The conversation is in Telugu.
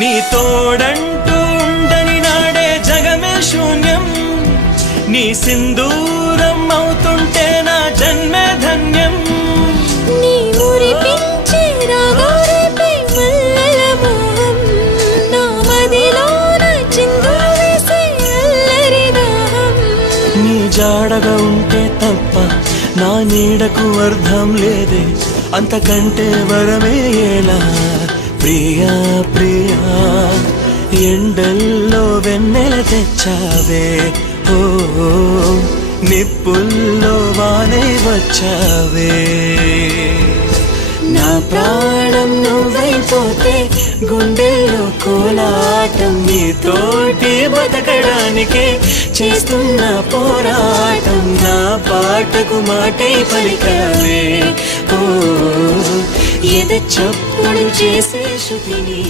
నీ తోడంటూ ఉండని నాడే జగమే శూన్యం, నీ సింధూరం అవుతుంటే నా జన్మే ధన్యం. నీ మురిపించే రాగాలపై మల్లెల మోహం, నా మదిలోన చిందులు వేసే అల్లరి దాహం. నీ జాడగా ఉంటే తప్ప నా నీడకు అర్థం లేదే, అంతకంటే వరమే ఎలా ప్రియా ప్రియా. ఎండల్లో వెన్నెల తెచ్చావే, ఓ నిప్పుల్లో వానే వచ్చావే. నా ప్రాణం నువ్వైపోతే గుండెల్లో కోలాటం, నీతోటి బతకడానికే చేస్తున్న పోరాటం. నా పాటకు మాటై పలికావే, ఓ ఎద చప్పుడు చేసే శృతిని.